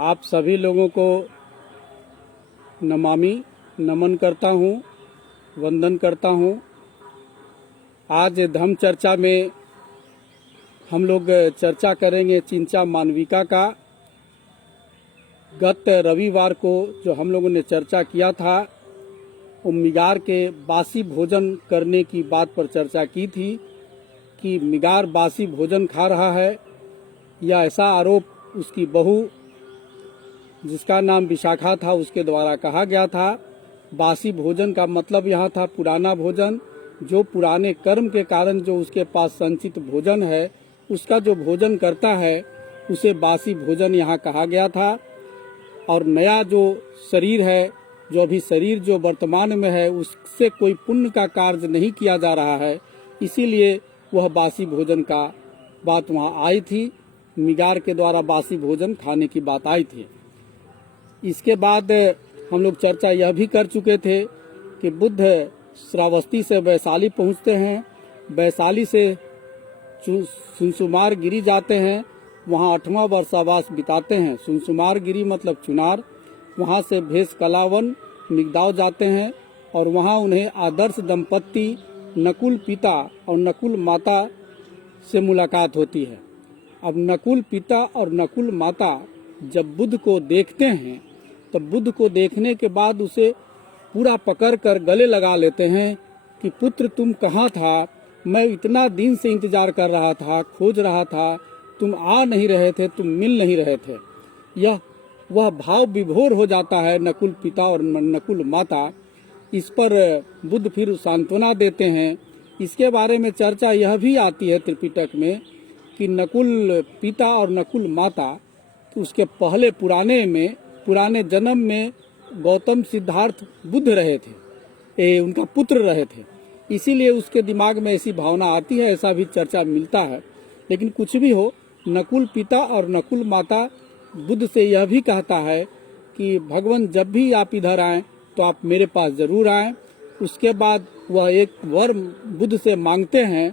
आप सभी लोगों को नमामि नमन करता हूँ, वंदन करता हूँ। आज धम्म चर्चा में हम लोग चर्चा करेंगे चिंचा मानविका का। गत रविवार को जो हम लोगों ने चर्चा किया था वो मिगार के बासी भोजन करने की बात पर चर्चा की थी कि मिगार बासी भोजन खा रहा है, या ऐसा आरोप उसकी बहू जिसका नाम विशाखा था उसके द्वारा कहा गया था। बासी भोजन का मतलब यहाँ था पुराना भोजन, जो पुराने कर्म के कारण जो उसके पास संचित भोजन है उसका जो भोजन करता है उसे बासी भोजन यहाँ कहा गया था। और नया जो शरीर है, जो अभी शरीर जो वर्तमान में है, उससे कोई पुण्य का कार्य नहीं किया जा रहा है, इसीलिए वह बासी भोजन का बात वहाँ आई थी। मिगार के द्वारा बासी भोजन खाने की बात आई थी। इसके बाद हम लोग चर्चा यह भी कर चुके थे कि बुद्ध श्रावस्ती से वैशाली पहुँचते हैं, वैशाली से सुनसुमार गिरी जाते हैं, वहाँ 8वां वर्षावास बिताते हैं। सुनसुमार गिरी मतलब चुनार। वहाँ से भेष कलावन मिगदाव जाते हैं और वहाँ उन्हें आदर्श दंपत्ति नकुल पिता और नकुल माता से मुलाकात होती है। अब नकुल पिता और नकुल माता जब बुद्ध को देखते हैं तो बुद्ध को देखने के बाद उसे पूरा पकड़कर गले लगा लेते हैं कि पुत्र तुम कहाँ था, मैं इतना दिन से इंतजार कर रहा था, खोज रहा था, तुम आ नहीं रहे थे, तुम मिल नहीं रहे थे। यह वह भाव विभोर हो जाता है नकुल पिता और नकुल माता। इस पर बुद्ध फिर सांत्वना देते हैं। इसके बारे में चर्चा यह भी आती है त्रिपिटक में कि नकुल पिता और नकुल माता उसके पहले पुराने जन्म में गौतम सिद्धार्थ बुद्ध रहे थे, उनका पुत्र रहे थे, इसीलिए उसके दिमाग में ऐसी भावना आती है, ऐसा भी चर्चा मिलता है। लेकिन कुछ भी हो, नकुल पिता और नकुल माता बुद्ध से यह भी कहता है कि भगवान जब भी आप इधर आएं तो आप मेरे पास जरूर आएं। उसके बाद वह एक वर बुद्ध से मांगते हैं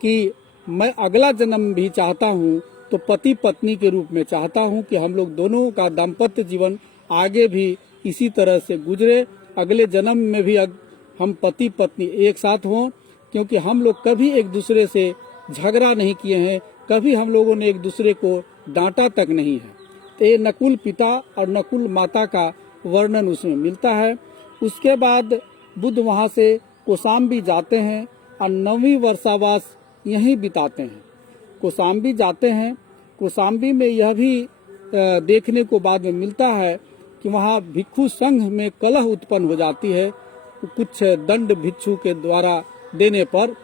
कि मैं अगला जन्म भी चाहता हूँ तो पति पत्नी के रूप में चाहता हूँ कि हम लोग दोनों का दाम्पत्य जीवन आगे भी इसी तरह से गुजरे, अगले जन्म में भी हम पति पत्नी एक साथ हों, क्योंकि हम लोग कभी एक दूसरे से झगड़ा नहीं किए हैं, कभी हम लोगों ने एक दूसरे को डांटा तक नहीं है। तो ये नकुल पिता और नकुल माता का वर्णन उसमें मिलता है। उसके बाद बुद्ध वहाँ से कौशाम्बी जाते हैं और 9वीं वर्षावास यहीं बिताते हैं। कौशाम्बी जाते हैं। कौशाम्बी में यह भी देखने को बाद में मिलता है कि वहाँ भिक्षु संघ में कलह उत्पन्न हो जाती है कुछ दंड भिक्षु के द्वारा देने पर।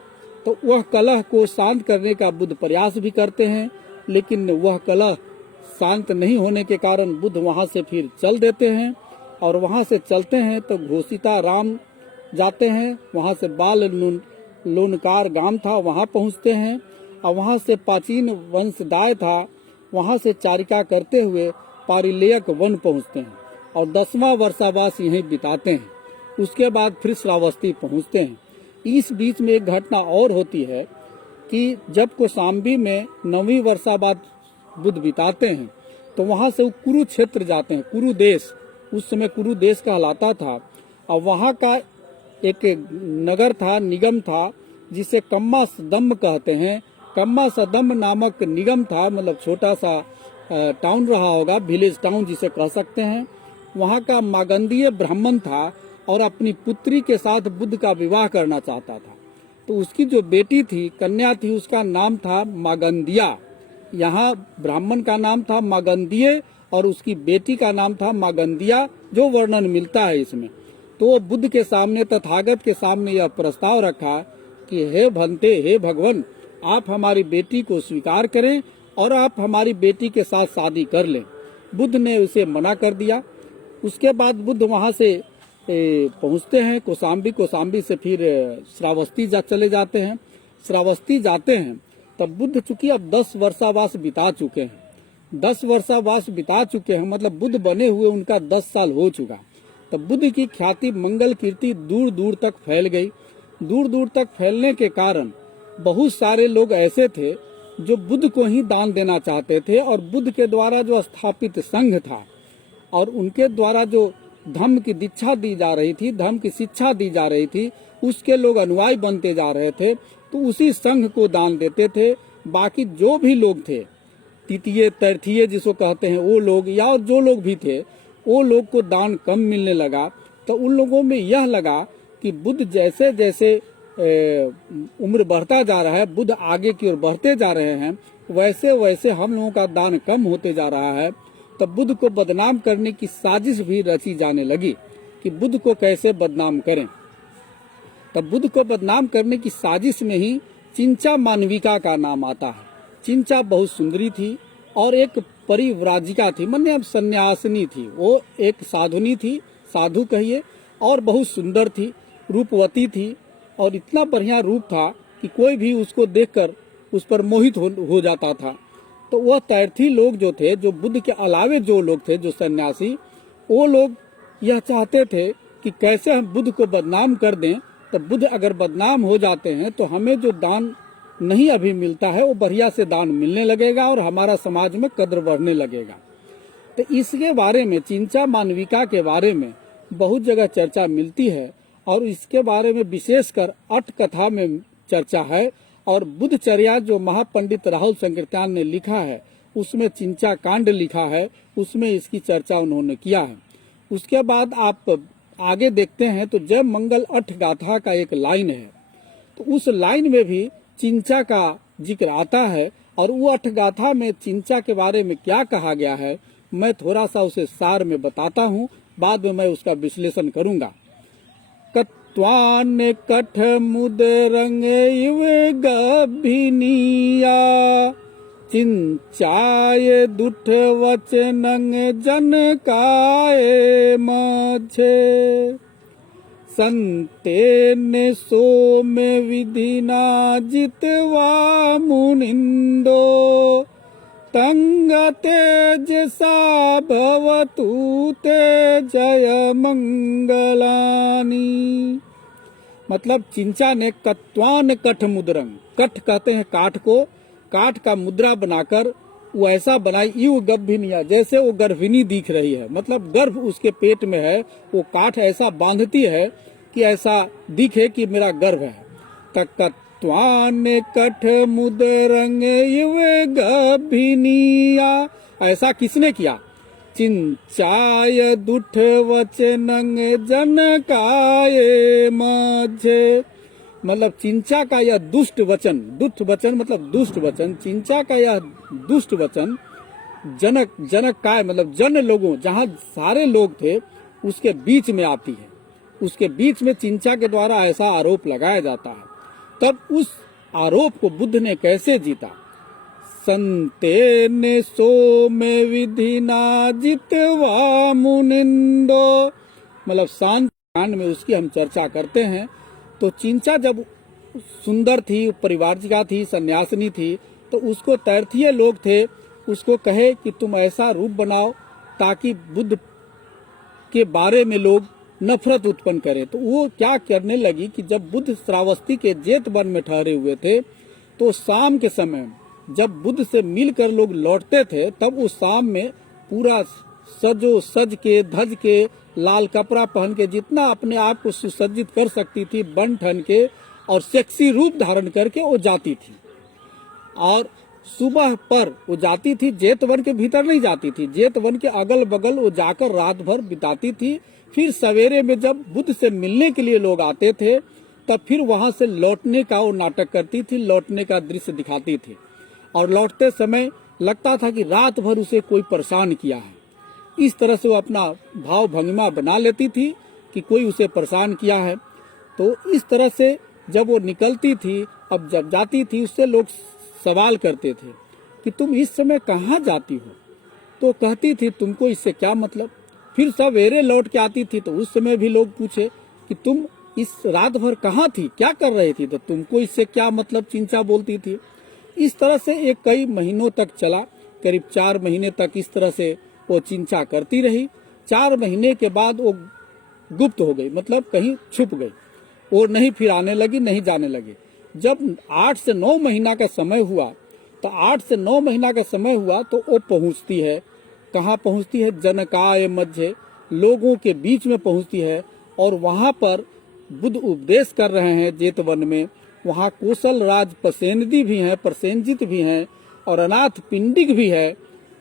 तो वह कलह को शांत करने का बुद्ध प्रयास भी करते हैं, लेकिन वह कलह शांत नहीं होने के कारण बुद्ध वहाँ से फिर चल देते हैं। और वहाँ से चलते हैं तो घोषिता राम जाते हैं, वहाँ से बाल लोनकार गांव था वहाँ पहुँचते हैं, और वहाँ से प्राचीन वंशदाय था, वहाँ से चारिका करते हुए पारिलेयक वन पहुँचते हैं और 10वां वर्षावास यहीं बिताते हैं। उसके बाद फिर श्रावस्ती पहुँचते हैं। इस बीच में एक घटना और होती है कि जब कौशाम्बी में 9वीं वर्षावास बुद्ध बिताते हैं तो वहाँ से वो कुरुक्षेत्र जाते हैं। कुरु देश, उस समय कुरु देश कहलाता था, और वहाँ का एक नगर था, निगम था, जिसे कम्मा सदम्ब कहते हैं। कम्मा सदम्ब नामक निगम था, मतलब छोटा सा टाउन रहा होगा, विलेज टाउन जिसे कह सकते हैं। वहाँ का मागंदीय ब्राह्मण था और अपनी पुत्री के साथ बुद्ध का विवाह करना चाहता था। तो उसकी जो बेटी थी, कन्या थी, उसका नाम था मागंदिया। यहाँ ब्राह्मण का नाम था मागंदीय और उसकी बेटी का नाम था मागंदिया, जो वर्णन मिलता है इसमें। तो बुद्ध के सामने, तथागत के सामने यह प्रस्ताव रखा कि हे भंते, हे भगवान, आप हमारी बेटी को स्वीकार करें और आप हमारी बेटी के साथ शादी कर लें। बुद्ध ने उसे मना कर दिया। उसके बाद बुद्ध वहाँ से पहुँचते हैं कौशाम्बी। कौशाम्बी से फिर श्रावस्ती चले जाते हैं। श्रावस्ती जाते हैं तब बुद्ध चूंकि अब 10 वर्षावास बिता चुके हैं। 10 वर्षावास बिता चुके हैं मतलब बुद्ध बने हुए उनका 10 साल हो चुका। तब बुद्ध की ख्याति, मंगल कीर्ति दूर दूर तक फैल गई। दूर दूर तक फैलने के कारण बहुत सारे लोग ऐसे थे जो बुद्ध को ही दान देना चाहते थे, और बुद्ध के द्वारा जो स्थापित संघ था और उनके द्वारा जो धर्म की दीक्षा दी जा रही थी, धर्म की शिक्षा दी जा रही थी, उसके लोग अनुयायी बनते जा रहे थे, तो उसी संघ को दान देते थे। बाकी जो भी लोग थे, तृतीय तृतीय जिसको कहते हैं, वो लोग या और जो लोग भी थे, वो लोग को दान कम मिलने लगा। तो उन लोगों में यह लगा कि बुद्ध जैसे जैसे उम्र बढ़ता जा रहा है, बुद्ध आगे की ओर बढ़ते जा रहे हैं, वैसे वैसे हम लोगों का दान कम होते जा रहा है। तब बुद्ध को बदनाम करने की साजिश भी रची जाने लगी कि बुद्ध को कैसे बदनाम करें। तब बुद्ध को बदनाम करने की साजिश में ही चिंचा मानविका का नाम आता है। चिंचा बहुत सुंदरी थी और एक परिव्राजिका थी, माने अब सन्यासिनी थी। वो एक साधुनी थी, साधु कहिए, और बहुत सुंदर थी, रूपवती थी, और इतना बढ़िया रूप था कि कोई भी उसको देखकर उस पर मोहित हो जाता था। तो वह तीर्थी लोग जो थे, जो बुद्ध के अलावे जो लोग थे, जो सन्यासी, वो लोग यह चाहते थे कि कैसे हम बुद्ध को बदनाम कर दें। तो बुद्ध अगर बदनाम हो जाते हैं तो हमें जो दान नहीं अभी मिलता है वो बढ़िया से दान मिलने लगेगा और हमारा समाज में कद्र बढ़ने लगेगा। तो इसके बारे में, चिंचा मानविका के बारे में बहुत जगह चर्चा मिलती है, और इसके बारे में विशेषकर अट कथा में चर्चा है। और बुद्धचर्या जो महापंडित राहुल संकीर्तन ने लिखा है, उसमें चिंचा कांड लिखा है, उसमें इसकी चर्चा उन्होंने किया है। उसके बाद आप आगे देखते हैं तो जय मंगल अठ गाथा का एक लाइन है, तो उस लाइन में भी चिंचा का जिक्र आता है। और वो अठ गाथा में चिंचा के बारे में क्या कहा गया है, मैं थोड़ा सा उसे सार में बताता हूँ, बाद में मैं उसका विश्लेषण करूंगा। कत्वान कठ मुदरंग इव गभिनिया, चिंचाय दुठ वचनंग जनकाय मझे, संतेन सोम विधिना जितवा मुनिंदो, तंग तेजसा भवतु ते जय मंगलानी। मतलब चिंचा ने कत्वान कठ मुद्रंग, कठ कहते हैं काठ को, काठ का मुद्रा बनाकर वो ऐसा बनाई, यू गर्भिनिया, जैसे वो गर्भिणी दिख रही है, मतलब गर्भ उसके पेट में है, वो काठ ऐसा बांधती है कि ऐसा दिखे कि मेरा गर्भ है। कत्वान कठ मुद्रंग इव गर्भिनिया, ऐसा किसने किया? चिंचाय दुठ वचनंग जनकाय मझे, मतलब चिंचा का यह दुष्ट वचन, दुष्ट वचन मतलब दुष्ट वचन, चिंचा का यह दुष्ट वचन जनक, जनक काय मतलब जन लोगों, जहाँ सारे लोग थे उसके बीच में आती है, उसके बीच में चिंचा के द्वारा ऐसा आरोप लगाया जाता है। तब उस आरोप को बुद्ध ने कैसे जीता? संतेन सोम विधिना जितवा मुनिंदो, मतलब शांत कांड में उसकी हम चर्चा करते हैं। तो चिंचा जब सुंदर थी, परिवारजिका थी, सन्यासिनी थी, तो उसको तीर्थीय लोग थे, उसको कहे कि तुम ऐसा रूप बनाओ ताकि बुद्ध के बारे में लोग नफरत उत्पन्न करें। तो वो क्या करने लगी कि जब बुद्ध श्रावस्ती के जेत वन में ठहरे हुए थे, तो शाम के समय जब बुद्ध से मिलकर लोग लौटते थे, तब उस शाम में पूरा सजो सज के धज के, लाल कपड़ा पहन के, जितना अपने आप को सुसज्जित कर सकती थी बन ठन के, और सेक्सी रूप धारण करके वो जाती थी। और सुबह पर वो जाती थी, जेत वन के भीतर नहीं जाती थी, जेत वन के अगल बगल वो जाकर रात भर बिताती थी। फिर सवेरे में जब बुद्ध से मिलने के लिए लोग आते थे, तब फिर वहां से लौटने का वो नाटक करती थी, लौटने का दृश्य दिखाती थी। और लौटते समय लगता था कि रात भर उसे कोई परेशान किया है। इस तरह से वो अपना भाव भंगिमा बना लेती थी कि कोई उसे परेशान किया है। तो इस तरह से जब वो निकलती थी, अब जब जाती थी, उससे लोग सवाल करते थे कि तुम इस समय कहाँ जाती हो? तो कहती थी तुमको इससे क्या मतलब। फिर सवेरे लौट के आती थी तो उस समय भी लोग पूछे कि तुम इस रात भर कहाँ थी, क्या कर रही थी? तो तुमको इससे क्या मतलब, चिंचा बोलती थी। इस तरह से एक कई महीनों तक चला, करीब 4 महीने तक इस तरह से वो चिंचा करती रही। 4 महीने के बाद वो गुप्त हो गई, मतलब कहीं छुप गई, वो नहीं फिर आने लगी, नहीं जाने लगी। जब 8 से 9 महीना का समय हुआ तो 8 से 9 महीना का समय हुआ तो वो पहुंचती है। कहाँ पहुंचती है? जनकाय मध्य, लोगों के बीच में पहुंचती है। और वहां पर बुद्ध उपदेश कर रहे हैं जेतवन में। वहाँ कौशल राज प्रसेनजी भी हैं, प्रसेनजित भी हैं, और अनाथ पिंडिक भी है।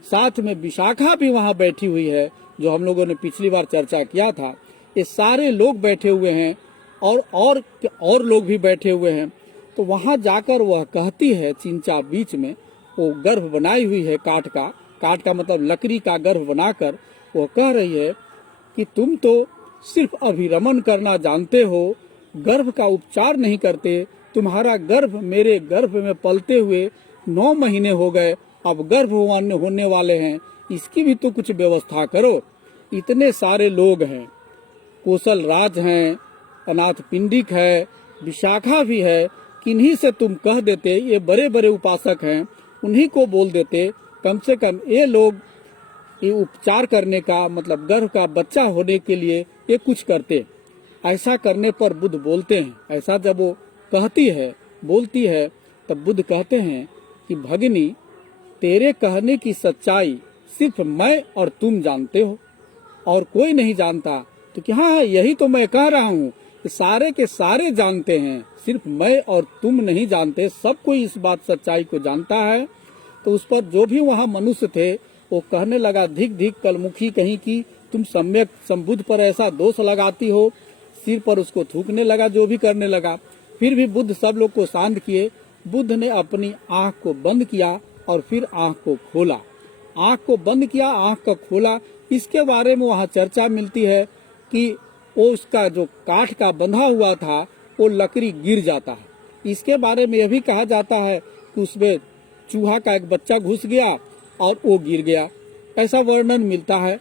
साथ में विशाखा भी वहाँ बैठी हुई है, जो हम लोगों ने पिछली बार चर्चा किया था। ये सारे लोग बैठे हुए हैं और लोग भी बैठे हुए हैं। तो वहाँ जाकर वह कहती है, चिंचा बीच में वो गर्भ बनाई हुई है काठ का मतलब लकड़ी का गर्भ बनाकर वो कह रही है कि तुम तो सिर्फ अभिरमन करना जानते हो, गर्भ का उपचार नहीं करते। तुम्हारा गर्भ मेरे गर्भ में पलते हुए 9 महीने हो गए, अब गर्भ होने वाले हैं, इसकी भी तो कुछ व्यवस्था करो। इतने सारे लोग हैं, कौशल राज हैं, अनाथ पिंडिक है, विशाखा भी है, किन्हीं से तुम कह देते, ये बड़े बड़े उपासक हैं, उन्हीं को बोल देते, कम से कम ये लोग ये उपचार करने का मतलब गर्भ का बच्चा होने के लिए ये कुछ करते। ऐसा करने पर बुद्ध बोलते हैं, ऐसा जब वो कहती है बोलती है तब बुद्ध कहते हैं कि भगिनी, तेरे कहने की सच्चाई सिर्फ मैं और तुम जानते हो और कोई नहीं जानता। तो क्या है? यही तो मैं कह रहा हूँ कि सारे के सारे जानते हैं, सिर्फ मैं और तुम नहीं जानते, सब कोई इस बात सच्चाई को जानता है। तो उस पर जो भी वहाँ मनुष्य थे वो कहने लगा, धिक धिक कलमुखी कहीं की, तुम सम्यक संबुद्ध पर ऐसा दोष लगाती हो। सिर पर उसको थूकने लगा, जो भी करने लगा। फिर भी बुद्ध सब लोग को शांत किए। बुद्ध ने अपनी आंख को बंद किया और फिर आंख को खोला। आंख को बंद किया, आंख को खोला। इसके बारे में वहाँ चर्चा मिलती है कि वो उसका जो काठ का बंधा हुआ था वो लकड़ी गिर जाता है। इसके बारे में यह भी कहा जाता है कि उसमें चूहा का एक बच्चा घुस गया और वो गिर गया, ऐसा वर्णन मिलता है।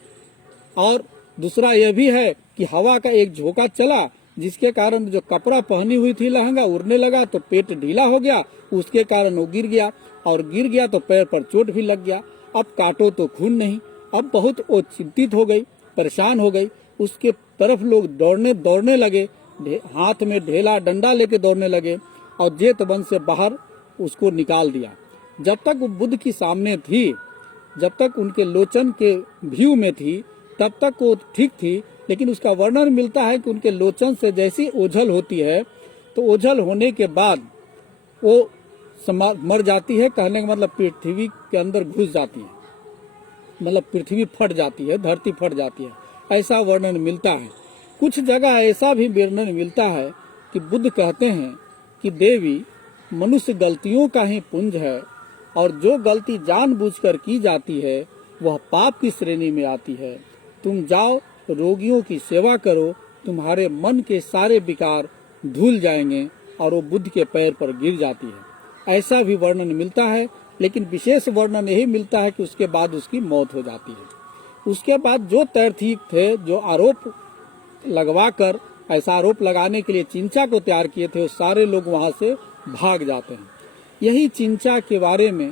और दूसरा यह भी है कि हवा का एक झोंका चला, जिसके कारण जो कपड़ा पहनी हुई थी लहंगा उड़ने लगा, तो पेट ढीला हो गया, उसके कारण वो गिर गया, और गिर गया तो पैर पर चोट भी लग गया। अब काटो तो खून नहीं। अब बहुत वो चिंतित हो गई, परेशान हो गई। उसके तरफ लोग दौड़ने लगे, हाथ में ढेला डंडा लेके दौड़ने लगे और जेतवन से बाहर उसको निकाल दिया। जब तक वो बुद्ध की सामने थी, जब तक उनके लोचन के व्यू में थी, तब तक वो ठीक थी। लेकिन उसका वर्णन मिलता है कि उनके लोचन से जैसी ओझल होती है, तो ओझल होने के बाद वो मर जाती है। कहने का मतलब पृथ्वी के अंदर घुस जाती है, मतलब पृथ्वी फट जाती है, धरती फट जाती है, ऐसा वर्णन मिलता है। कुछ जगह ऐसा भी वर्णन मिलता है कि बुद्ध कहते हैं कि देवी, मनुष्य गलतियों का ही पुंज है, और जो गलती जानबूझकर की जाती है वह पाप की श्रेणी में आती है। तुम जाओ, रोगियों की सेवा करो, तुम्हारे मन के सारे विकार धुल जाएंगे। और वो बुद्ध के पैर पर गिर जाती है, ऐसा भी वर्णन मिलता है। लेकिन विशेष वर्णन यही मिलता है कि उसके बाद उसकी मौत हो जाती है। उसके बाद जो तैर्थिक थे, जो आरोप लगवाकर, ऐसा आरोप लगाने के लिए चिंचा को तैयार किए थे, वो सारे लोग वहां से भाग जाते हैं। यही चिंचा के बारे में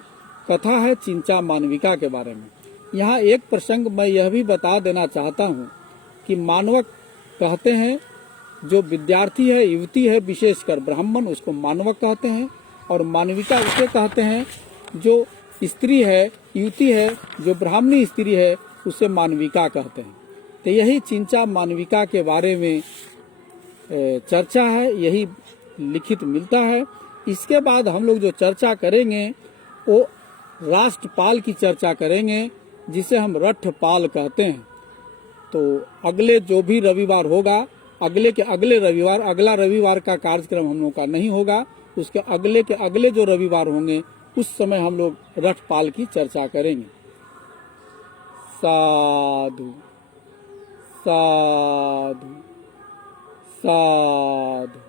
कथा है, चिंचा मानविका के बारे में। यहाँ एक प्रसंग मैं यह भी बता देना चाहता हूँ कि मानवक कहते हैं, जो विद्यार्थी है, युवती है, विशेषकर ब्राह्मण, उसको मानवक कहते हैं। और मानविका उसे कहते हैं जो स्त्री है, युवती है, जो ब्राह्मणी स्त्री है, उसे मानविका कहते हैं। तो यही चिंचा मानविका के बारे में चर्चा है, यही लिखित मिलता है। इसके बाद हम लोग जो चर्चा करेंगे वो राष्ट्रपाल की चर्चा करेंगे, जिसे हम रठपाल कहते हैं। तो अगले जो भी रविवार होगा, अगले के अगले रविवार, अगला रविवार का कार्यक्रम हम लोग का नहीं होगा, उसके अगले के अगले जो रविवार होंगे उस समय हम लोग रठपाल की चर्चा करेंगे। साधु साधु साधु।